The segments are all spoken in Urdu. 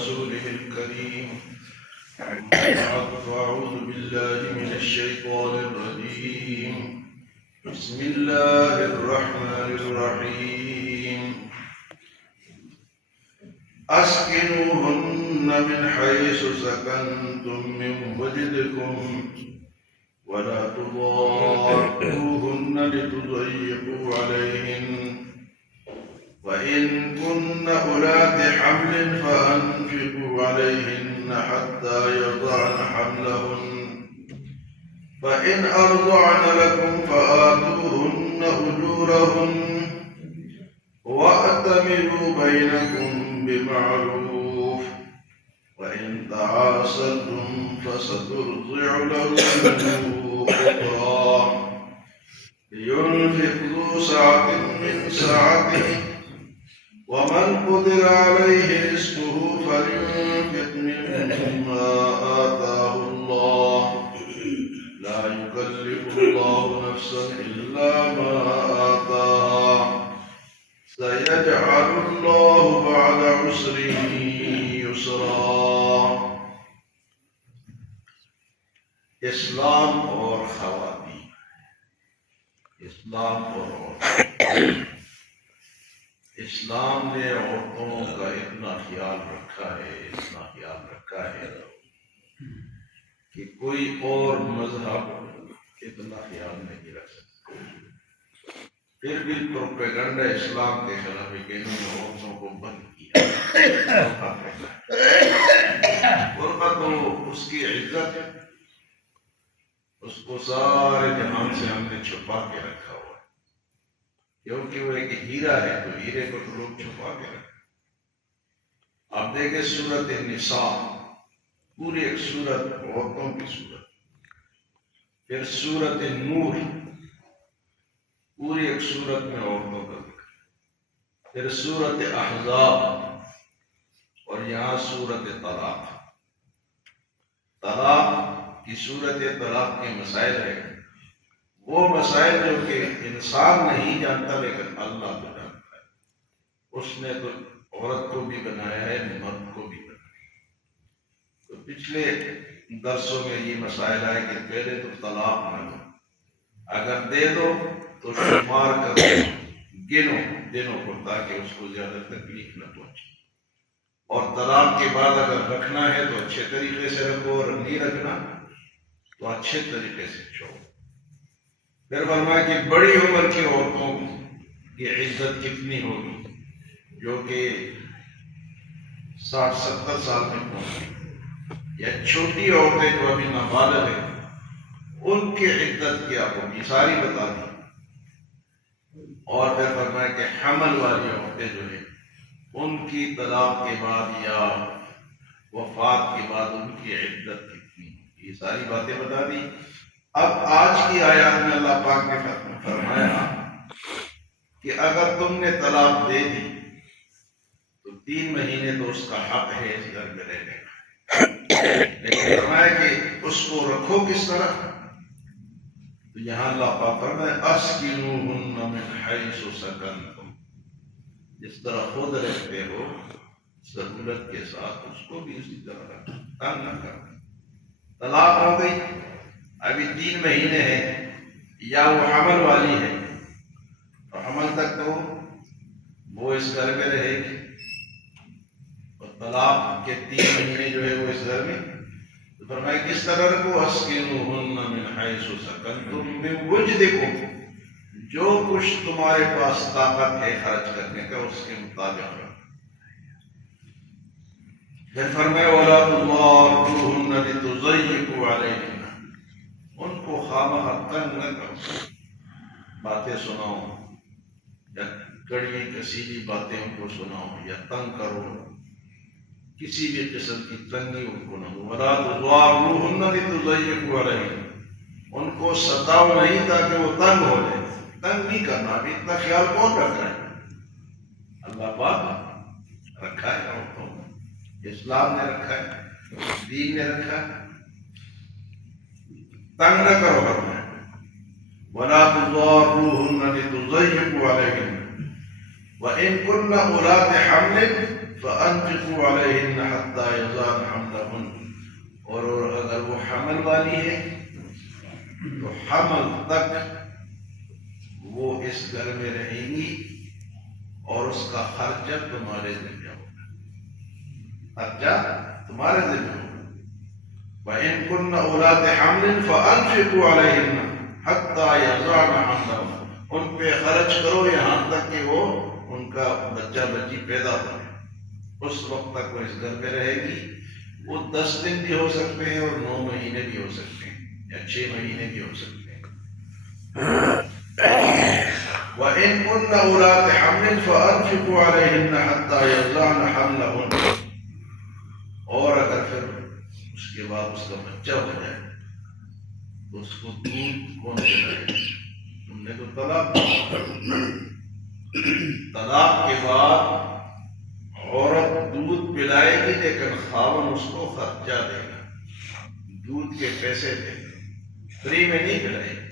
ورسوله الكريم. أما بعد فأعوذ بالله من الشيطان الرجيم. بسم الله الرحمن الرحيم. أسكنوهن من حيث سكنتم من وجدكم ولا تضاروهن لتضيقوا عليهن وإن كن أولات حمل فأنفقوا عليهن حتى يضعن حملهن فإن أرضعن لكم فآتوهن أجورهن وأتمروا بينكم بمعروف وإن تعاسرتم فسترضع له أخرى لينفق ذو سعة من سعته ومن قدر عليه رزقه فلينفق مما آتاه الله لا يكلف الله نفسا إلا ما آتاها سيجعل الله بعد عسر يسرا. اسلام اور خواتین، اسلام اور عورتیں. اسلام نے عورتوں کا اتنا خیال رکھا ہے کہ کوئی اور مذہب اتنا خیال نہیں رکھ سکتا. پھر بھی پروپیگنڈا اسلام کے خلاف ہے کہ انہوں نے عورتوں کو بند کیا. برقع تو اس کی عزت ہے، اس کو سارے جہان سے ہم نے چھپا کے رکھا ہوا ہے، کیونکہ وہ ایک ہیرا ہے تو ہیرے کو تو لوگ چھپا کے رکھے. آپ دیکھیں سورۃ النساء، پوری ایک سورت عورتوں کی سورت. پھر سورۃ النور، پوری ایک سورت میں عورتوں کا ذکر. پھر سورۃ احزاب اور یہاں سورۃ طلاق. طلاق کی سورت طلاق کے مسائل ہے، وہ مسائل جو کہ انسان نہیں جانتا لیکن اللہ کو جانتا ہے. اس نے تو عورت کو بھی بنایا ہے، مرد کو بھی بنایا ہے. تو پچھلے درسوں میں یہ مسائل آئے کہ پہلے تو طلاق نہ دو، اگر دے دو تو شمار کرو، گنو دنوں کو تاکہ اس کو زیادہ تکلیف نہ پہنچے. اور طلاق کے بعد اگر رکھنا ہے تو اچھے طریقے سے رکھو، اور نہیں رکھنا تو اچھے طریقے سے چھوڑو. پھر فرمایا کہ بڑی عمر کی عورتوں کی عزت کتنی ہوگی، جو کہ 60-70 سال میں پہنچی، یا چھوٹی عورتیں جو ابھی نابالغ ہیں ان کی عزت کیا ہوگی، ساری بتا دی. اور پھر فرمایا کہ حمل والی عورتیں جو ہیں ان کی طلاق کے بعد یا وفات کے بعد ان کی عزت کتنی، یہ ساری باتیں بتا دی. اب آج کی آیات میں اللہ پاک نے فرمایا کہ اگر تم نے طلاق دے دی تو 3 مہینے تو اس کا حق ہے اس گھر میں رہنے کا، لیکن فرمایا کہ اس کو رکھو کس طرح. تو یہاں اللہ پاک فرمایا اسکنوہن من حیث سکنتم، جس طرح خود رہتے ہو سہولت کے ساتھ اس کو بھی اسی طرح رکھو، تنگ نہ کرو. طلاق ہو گئی، ابھی 3 مہینے ہیں، یا وہ حمل والی ہے تو حمل تک تو وہ اس گھر میں رہے گی، اور طلاق کے 3 مہینے جو ہے وہ اس گھر میں. تو فرمایا کس طرح رکھو اسکنوہن من حیث سکنتم من وجدکم، جو کچھ تمہارے پاس طاقت ہے خرچ کرنے کا اس کے مطابق رکھو. پھر فرمایا وَلَا تُضَارُّوهُنَّ لِتُضَيِّقُوا عَلَيْهِنَّ، ان کو خواہ تنگ نہ کرو، باتیں سناؤ یا کڑوی کسیلی باتیں ان کو سناؤ یا تنگ کرو، کسی بھی قسم کی تنگی ان کو نہ ہو. وَلَا تُضَارُّوهُنَّ لِتُضَيِّقُوا عَلَيْهِنَّ، ان کو ستاؤ نہیں تاکہ وہ تنگ ہو جائے. تنگ نہیں کرنا. ابھی اتنا خیال کون رکھ رہا ہے؟ اللہ پاک رکھا ہے عورتوں کو، اسلام نے رکھا ہے، دین نے رکھا ہے. تنگ نہ کرو کرنا ہے. وَلَا تُضَارُّوهُنَّ لِتُضَيِّقُوا عَلَيْهِنَّ وَإِن كُنَّ أُولَاتِ حَمْلٍ فَأَنْفِقُوا عَلَيْهِنَّ حَتَّى يَضَعْنَ حَمْلَهُنَّ، اور اگر وہ حمل والی ہے تو حمل تک وہ اس گھر میں رہے گی اور اس کا خرچہ تمہارے ذمہ ہوگا، خرچہ تمہارے ذمہ ہوگا۔ وَإِن كُنَّ أُولَاتِ حَمْلٍ فَأَنْفِقُوا عَلَيْهِنَّ حَتَّى يَضَعْنَ حَمْلَهُنَّ، ان پہ خرچ کرو یہاں تک کہ وہ ان کا بچہ بچی پیدا ہو، اس وقت تک وہ اس گھر میں رہے گی۔ وہ 10 دن بھی ہو سکتے ہیں اور 9 مہینے بھی ہو سکتے ہیں یا 6 مہینے بھی ہو سکتے ہیں۔ وَإِن كُنَّ أُولَاتِ حَمْلٍ فَأَنْفِقُوا عَلَيْهِنَّ حَتَّى يَضَعْنَ حَمْلَهُنَّ، اور اگر پھر اس کے بعد اس کا بچہ ہو جائے تو اس کو دودھ کون پلائے؟ تم نے تو طلاق کے بعد عورت دودھ پلائے گی لیکن خاوند اس کو خرچہ دے گا، دودھ کے پیسے دے گا، فری میں نہیں پلائے گی،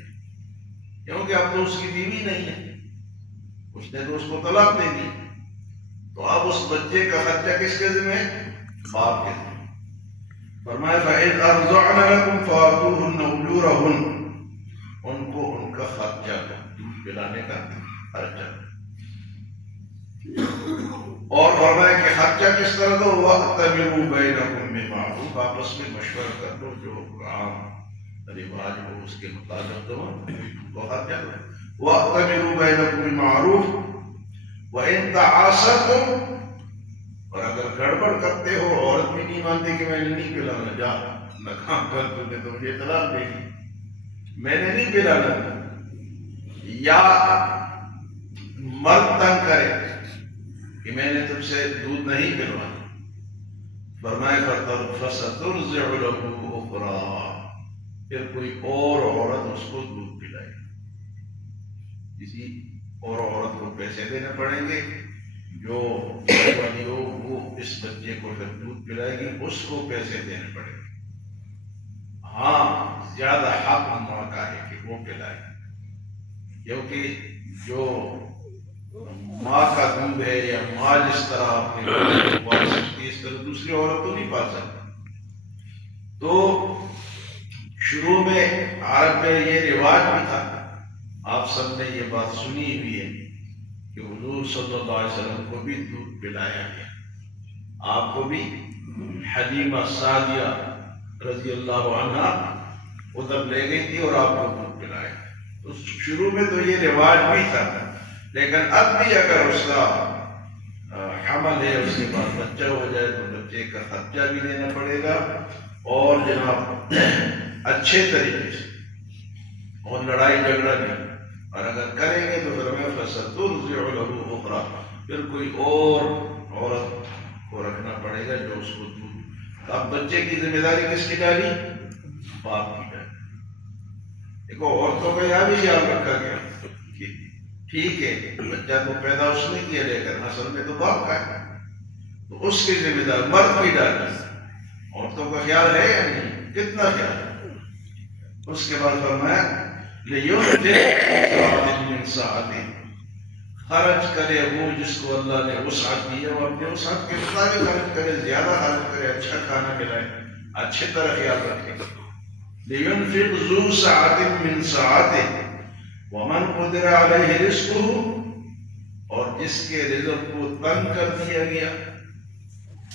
کیونکہ اب تو اس کی بیوی نہیں ہے، اس نے تو اس کو طلاق دے دی، تو اب اس بچے کا خرچہ کس کے ذمہ ہے؟ باپ کے ذمہ۔ فرمایا فَإِذْ أَرْضَعْنَ لَكُمْ فَآتُوهُنَّ أُجُورَهُنَّ، ان کو ان کا خرچہ دو، دودھ پلانے کا خرچہ دو۔ اور فرمایا کہ خرچہ کس طرح دو؟ وَأْتَمِرُوا بَيْنَكُمْ بِمَعْرُوفٍ، آپس میں مشورہ کر دو، جو عام رواج ہو اس کے مطابق دو، ان کو خرچہ دو۔ وَأْتَمِرُوا بَيْنَكُمْ بِمَعْرُوفٍ وَإِن تَعَاسَرْتُمْ، اور اگر گڑبڑ کرتے ہو، عورت بھی نہیں مانتی کہ میں نے نہیں پلانا، جا نہ کام کر، تم نے تو مجھے طلاق دے دی، میں نے نہیں پلانا، یا مرد تنگ کرے کہ میں نے تم سے دودھ نہیں پلوانا، فرمائے فَسَتُرْضِعُ لَهُ أُخْرَىٰ، پھر کوئی اور عورت اس کو دودھ پلائے، کسی اور عورت کو پیسے دینے پڑیں گے، جو والی ہو وہ اس بچے کو پھر دودھ پلائے گی، اس کو پیسے دینے پڑیں گے۔ ہاں زیادہ حق ماں کا ہے کہ وہ پلائے، کیونکہ جو ماں کا دودھ ہے یا ماں جس طرح اپنے بچے کو پال سکتی ہے اس طرح دوسری عورت تو نہیں پال سکتی۔ تو شروع میں عرب میں یہ رواج بھی تھا، آپ سب نے یہ بات سنی ہوئی ہے کہ حضور صلی اللہ علیہ وسلم کو بھی دودھ پلایا گیا، آپ کو بھی حلیمہ سعدیہ رضی اللہ عنہ ادھر لے گئی تھی اور آپ کو دودھ پلایا۔ تو شروع میں تو یہ رواج بھی تھا، لیکن اب بھی اگر اس کا حمل ہے، اس کے بعد بچہ ہو جائے تو بچے کا خرچہ بھی دینا پڑے گا، اور جناب اچھے طریقے سے، اور لڑائی جھگڑا نہیں، اور اگر کریں گے تو پھر ہمیں فَسَتُرْضِعُ لَهُ أُخْرَىٰ، پھر کوئی اور عورت کو رکھنا پڑے گا جو اس کو دودھ۔ اب بچے کی ذمہ داری کس کی ڈالی؟ باپ کی ڈالی۔ دیکھو عورتوں کا یہاں بھی خیال رکھا گیا کہ ٹھیک ہے بچہ تو پیدا اس نے کیا لیکن اصل میں تو باپ کا ہے، تو اس کی ذمہ داری مرد کی ڈالی۔ عورتوں کا خیال ہے یا نہیں؟ کتنا خیال ہے؟ اس کے بعد فرمایا لِيُنْفِقْ مِنْ سَعَتِهِ، خرچ کرے وہ جس کو اللہ نے وسعت دی ہے، وہ اپنے وسعت کے مطابق خرچ کرے، زیادہ خرچ کرے، اچھا کھانا کھلائے، اچھے طرح خیال رکھے۔ لِيُنْفِقْ ذُو سَعَةٍ مِنْ سَعَتِهِ وَمَنْ قُدِرَ عَلَيْهِ رِزْقُهُ، اور جس کے رزق کو تنگ کر دیا گیا،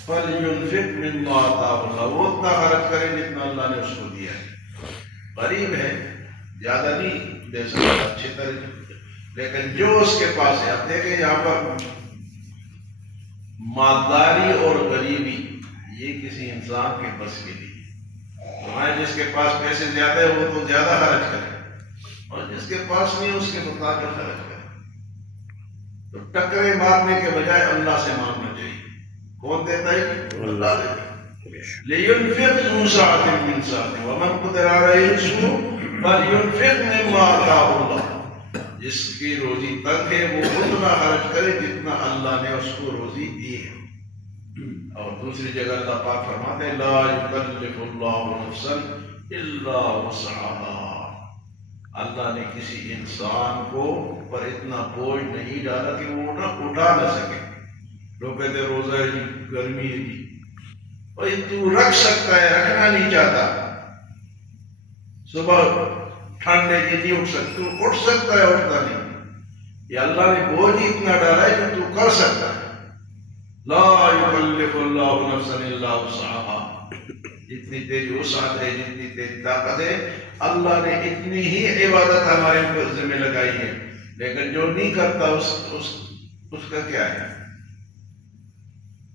فَلْيُنْفِقْ مِمَّا آتَاهُ اللَّهُ، وہ اتنا خرچ کرے جتنا اللہ نے اس کو دیا ہے۔ غریب ہے، زیادہ نہیں دے سکتا، اچھے طریقے، لیکن جو اس کے پاس ہے۔ اب دیکھیں یہاں پر مالداری اور غریبی یہ کسی انسان کے بس کے لیے، ہمارے جس کے پاس پیسے زیادہ ہے وہ تو زیادہ خرچ کرے، اور جس کے پاس نہیں اس کے مطابق خرچ کرے۔ تو ٹکرے مارنے کے بجائے اللہ سے مانگنا چاہیے۔ کون دیتا ہے؟ اللہ دیتا ہے۔ لِيُنْفِقْ ذُو سَعَةٍ مِنْ سَعَتِهِ وَمَنْ قُدِرَ عَلَيْهِ رِزْقُهُ فَلْيُنْفِقْ مِمَّا آتَاهُ اللَّهُ، جس کی روزی تنگ ہے وہ اتنا خرچ کرے جتنا اللہ نے اس کو روزی دی ہے۔ اور دوسری جگہ اللہ پاک فرماتے ہیں لا يكلف الله نفسا الا وسعها، اللہ نے کسی انسان کو پر اتنا بوجھ نہیں ڈالا کہ وہ نہ اٹھا نہ سکے۔ لوگ کہتے ہیں روزہ ہے جی، گرمی ہے جی. بھائی تو رکھ سکتا ہے، رکھنا نہیں چاہتا. صبح ٹھنڈ ہے جی نہیں اٹھ سکتا، تو اٹھ سکتا ہے، اٹھتا نہیں. یہ اللہ نے بوجھ ہی اتنا ڈالا ہے کہ تو کر سکتا ہے. لا یکلف اللہ نفسا الا وسعها. جتنی تیری وسعت ہے، جتنی تیری طاقت ہے، اللہ نے اتنی ہی عبادت ہمارے اوپر ذمہ لگائی ہے. لیکن جو نہیں کرتا اس کا کیا ہے؟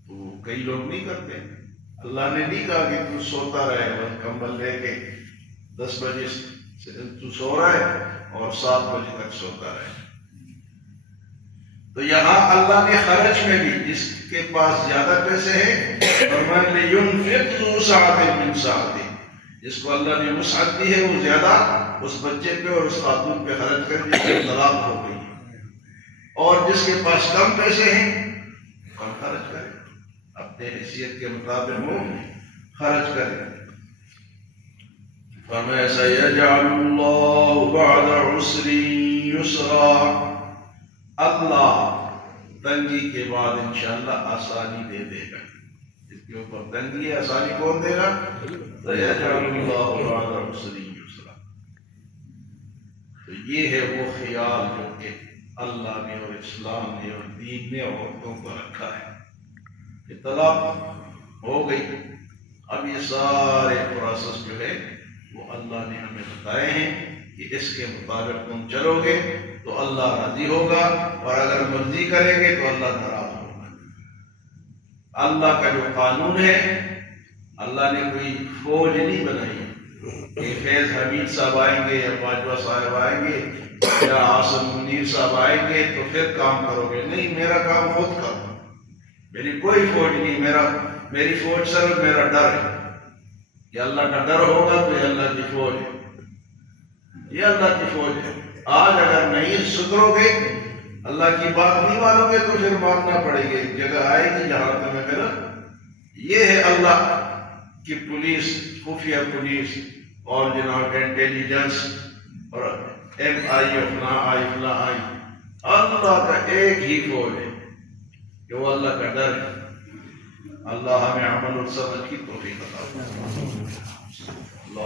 تو کئی لوگ نہیں کرتے. اللہ نے نہیں کہا کہ تو سوتا رہے بس کمبل لے کے 10 بجے تو سو رہا ہے اور 7 بجے تک سوتا رہے. تو یہاں اللہ نے خرچ میں بھی جس کے پاس زیادہ پیسے ہیں فرمایا لِيُنْفِقْ ذُو سَعَةٍ مِّن سَعَتِهِ. جس کو اللہ نے وسعت دی ہے وہ زیادہ اس بچے پہ اور اس خاتون پہ خرچ کر جس کی طلاق ہو گئی. اور جس کے پاس کم پیسے ہیں کم خرچ کرے، اپنے حیثیت کے مطابق وہ خرچ کرے. فرمایا سَيَجْعَلُ اللَّهُ بَعْدَ عُسْرٍ يُسْرًا. اللہ تنگی کے بعد انشاءاللہ آسانی دے دے گا. اس کے اوپر تنگی ہے، آسانی کون دے گا؟ سَيَجْعَلُ اللَّهُ بَعْدَ عُسْرٍ يُسْرًا. تو یہ ہے وہ خیال جو کہ اللہ نے اور اسلام نے اور دین نے عورتوں کو رکھا ہے کہ طلاق ہو گئی. اب یہ سارے پروسیس جو ہے وہ اللہ نے ہمیں بتائے ہیں کہ اس کے مطابق تم چلو گے تو اللہ راضی ہوگا، اور اگر مرضی کریں گے تو اللہ ناراض ہوگا. اللہ کا جو قانون ہے، اللہ نے کوئی فوج نہیں بنائی کہ فیض حمید صاحب آئیں گے یا باجوہ صاحب آئیں گے یا عاصم منیر صاحب آئیں گے تو پھر کام کرو گے. نہیں، میرا کام خود کرو. میری کوئی فوج نہیں. میری فوج صرف میرا ڈر ہے کہ اللہ کا ڈر ہوگا تو یہ اللہ کی فوج ہے. یہ اللہ کی فوج ہے. آج اگر نہیں سدھرو گے، اللہ کی بات نہیں مانو گے تو پھر ماننا پڑے گی. ایک جگہ آئے گی جہاں تمہیں ملا. یہ ہے اللہ کی پولیس، خفیہ پولیس اور جناب انٹیلیجنس اور MI فلاں آئی فلاں آئی. اللہ کا ایک ہی فوج ہے کہ وہ اللہ کا ڈر ہے. اللہ ہمیں عمل و سمجھ کی توفیق عطا فرمائے.